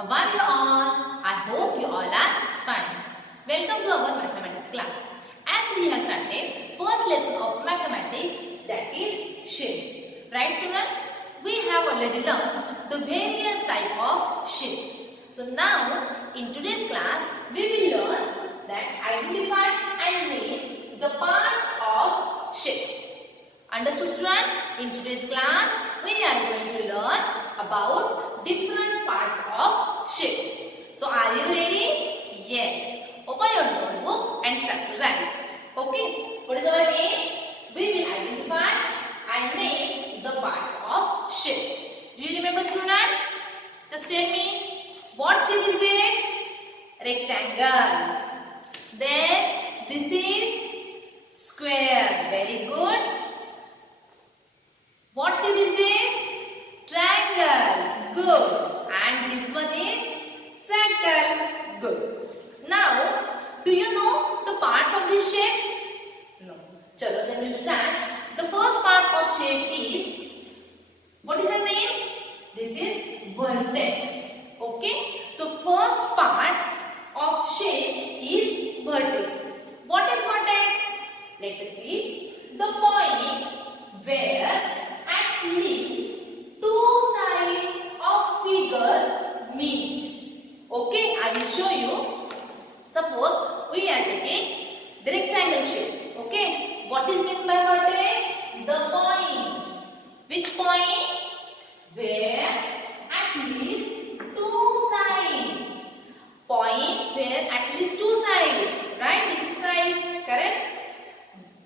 How are you all? I hope you all are fine. Welcome to our mathematics class. As we have started first lesson of mathematics, that is shapes. Right students? We have already learned the various type of shapes. So now in today's class we will learn that identify and name the parts of shapes. Understood students? In today's class we are going to learn about different parts of shapes. So are you ready? Yes. Open your notebook and start to write. Okay. What is our aim? We will identify and name the parts of shapes. Do you remember students? Just tell me. What shape is it? Rectangle. Then this is square. Very good. What shape is this? Triangle. Good. And this one is circle. Good. Now, do you know the parts of this shape? No. Chalo, then we'll start. The first part of shape is, what is the name? This is vertex. Okay. So, first part of shape is vertex. What is vertex? Let us see. The point where at least two sides of figure meet. Okay, I will show you. Suppose we are taking the rectangle shape. Okay, what is meant by vertex? The point. Which point? Where at least two sides. Point where at least two sides. Right? This is side. Correct?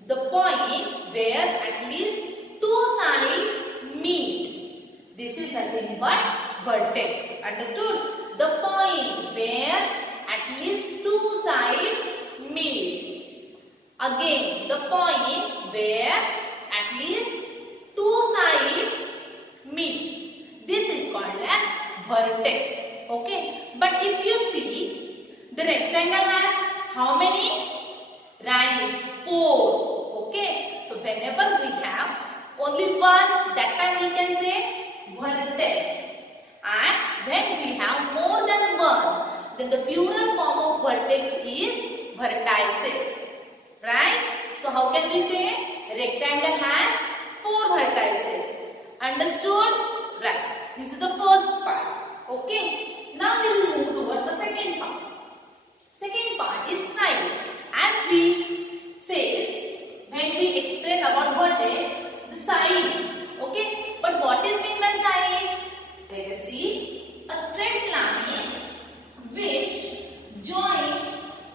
The point where at least two sides meet. This is nothing but vertex. Understood? The point where at least two sides meet. Again, the point where at least two sides meet. This is called as vertex. Okay? But if you see, the rectangle has how many? Right, 4. Okay? So, whenever we have only one, that time we can say vertex. And when we have more than one, then the plural form of vertex is vertices. Right? So, how can we say? Rectangle has 4 vertices. Understood? Right. This is the first part. Okay? Now, we will move towards the second part. Second part is side. As we says, when we explain about vertex, the side. Okay? But what is meant by side? Let us see. A straight line which join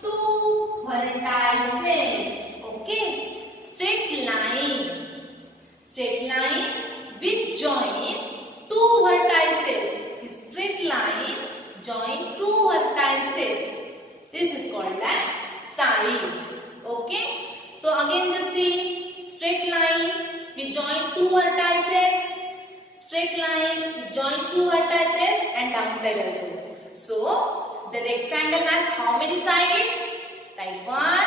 two vertices. Okay? Straight line. Straight line which join two vertices. Straight line join two vertices. This is called as side. Okay? So again just see, straight line we join two vertices. Straight line we join two vertices and downside also. So the rectangle has how many sides? Side 1,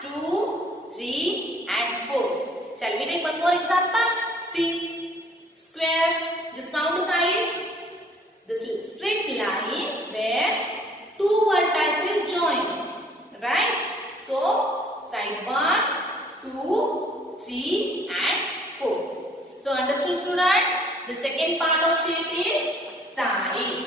2, 3 and 4. Shall we take one more example? See, square, just count the sides. This straight line where two vertices join. Right? So, side 1, 2, 3 and 4. So, understood students? The second part of shape is side.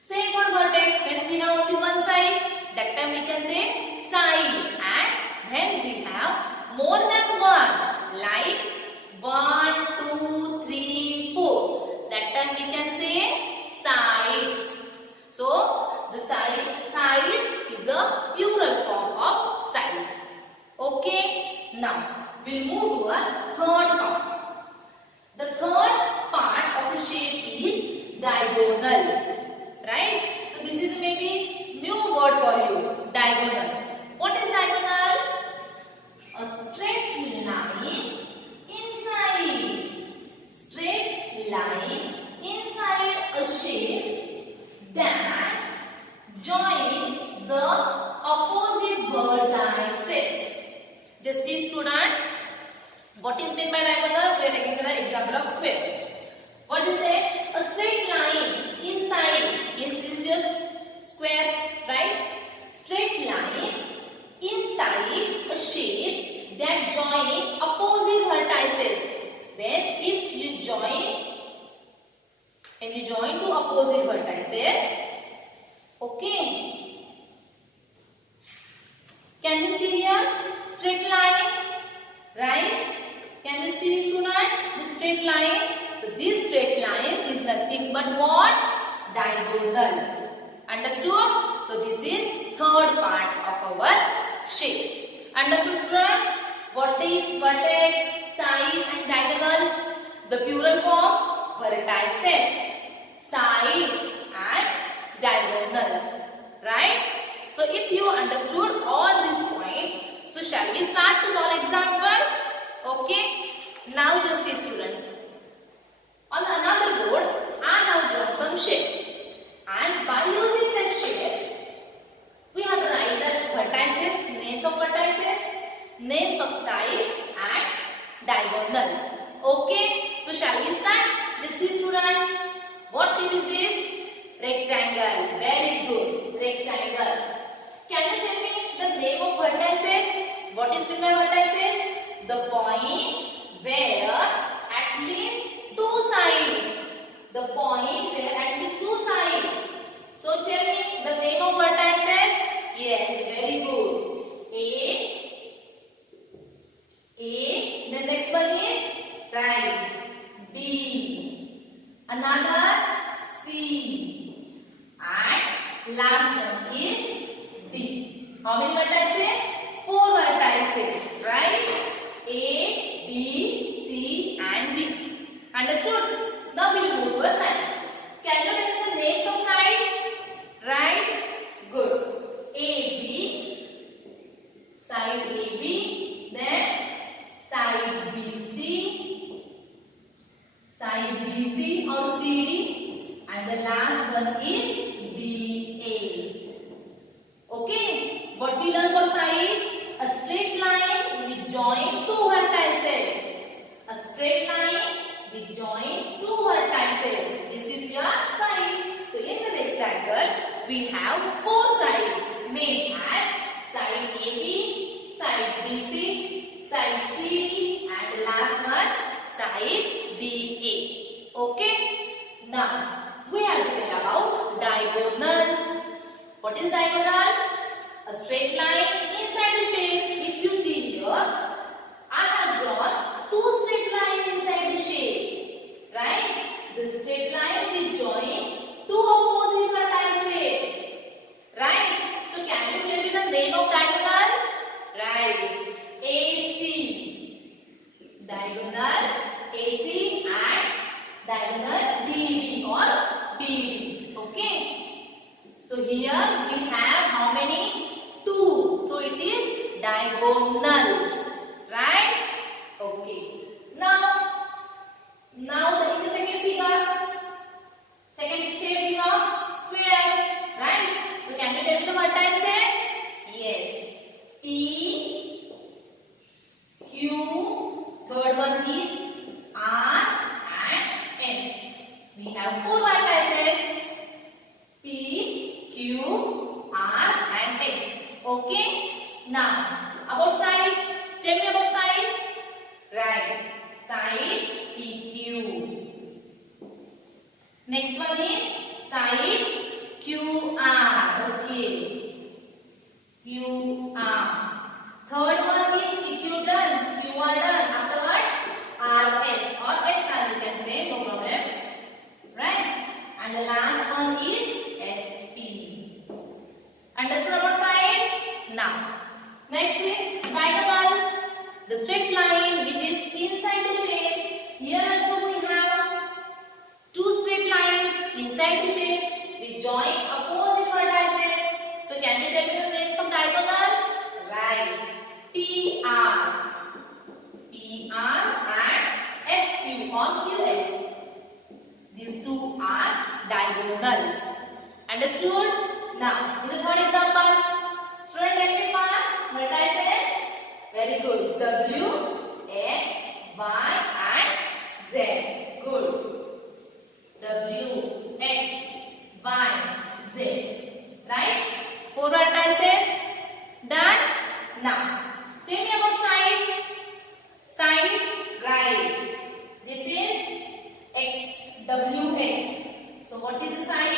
Same for vertex. When we have only one side, that time we can say side. And when we have more than one, like 1, 2, 3, 4, that time we can say sides. So, the sides is a plural form of side. Okay? Now, we'll move to a third part. The third part of a shape is diagonal. Right? So, this is maybe new word for you. Diagonal. What is diagonal? A straight line inside. Straight line inside a shape that joins the opposite vertices. Just see student, what is meant by diagonal? We are taking an example of square. What is it? A straight line inside is we join two opposite vertices. Okay. Can you see here? Straight line. Right? Can you see, student? This straight line. So this straight line is nothing but what? Diagonal. Understood? So this is third part of our shape. Understood, students? What is vertex, side and diagonals? The plural form, vertices, sides and diagonals. Right? So if you understood all these points, so shall we start to solve example? Okay. Now just see, students. On another board, I have drawn some shapes. And by using the shapes, we have to write the vertices, names of vertices, names of sides and diagonals. Okay. So shall we start? This is, students. What shape is this? Rectangle. Very good. Rectangle. Can you tell me the name of vertices? What is meant by vertices? The point where at least two sides. The point where at least two sides. So tell me the name of vertices. Yes, very good. A. The next one is right. B. Another C. And last one is D. How many vertices? 4 vertices. Right? A, B, C and D. Understood? Now we will move to a sides. Can you tell me the names of sides? Right? Good. AB, side AB, then side BC, side BC or CD, and the last one is DA. Okay? What we learn for side? A straight line we join two vertices. A straight line we join two vertices. This is your side. So in the rectangle we have 4 sides named as side AB, side BC, side CD and the last one side DA. Okay? Now we have to tell about diagonals. What is diagonal? A straight line inside the shape. If you see here, I have drawn 2 straight lines inside the shape. Right? The straight line will join 2 opposite vertices. Right? So can you tell me the name of diagonals? Right. AC. Diagonal AC and diagonal DB or BB. Okay? So here we have how many? 2. So it is diagonals. Right? Okay. Now in the second figure, second shape is of square. Right? So can you tell me the vertices? Yes. P, Q, third one is R and S. We have 4 vertices. P, Q, R and S. Okay? Now, about sides. Tell me about sides. Right. Side PQ. Next one is side QR. Okay. QR. Third one is PQ done. QR done. Afterwards, RS or SR you can say. No problem. Right? And the last one is SP. Understood about sides? Now, next is diagonals. The straight line which is inside the shape. Here also we have 2 straight lines inside the shape. We join opposite vertices. So can you tell me the names of diagonals? Right. PR. PR and SQ or QS. These 2 are diagonals. Understood? Now, in the third example, student tell me fast. Vertices. Very good. W, X, Y and Z. Good. W, X, Y, Z. Right? 4 vertices. Done? Now, tell me about sides. Sides, right. This is X, W, X. what is the sign?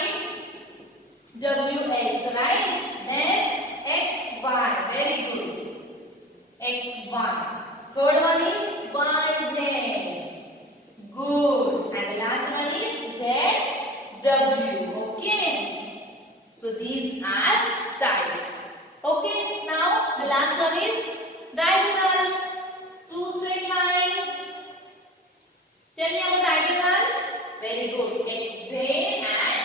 WX, right? Then XY. Very good. XY. Third one is YZ. Good. And the last one is ZW. Okay. So these are sides. Okay. Now the last one is diagonals. Two straight lines. Tell me about diagonals. Very good. XZ and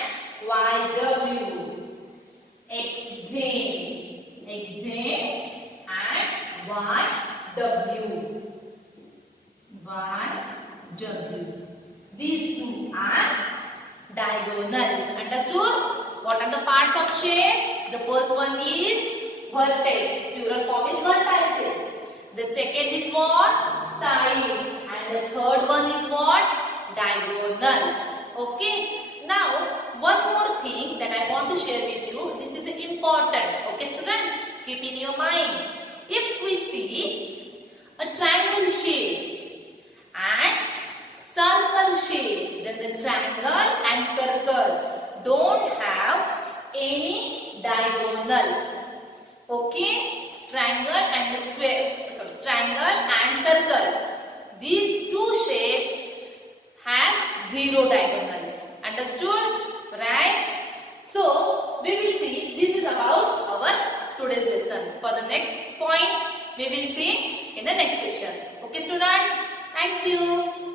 YW. XZ and YW. YW. These two are diagonals. Understood? What are the parts of shape? The first one is vertex. Plural form is vertices. The second is what? Sides. And the third one is what? Diagonals. Okay. Now, one more thing that I want to share with you. This is important. Okay, students? Keep in your mind. If we see a triangle shape and circle shape, then the triangle and circle don't have any diagonals. Okay? Triangle and square, sorry, triangle and circle. These two shapes have zero diagonals. Understood? Right? So, we will see, this is about our today's lesson. For the next points, we will see in the next session. Okay, students? Thank you.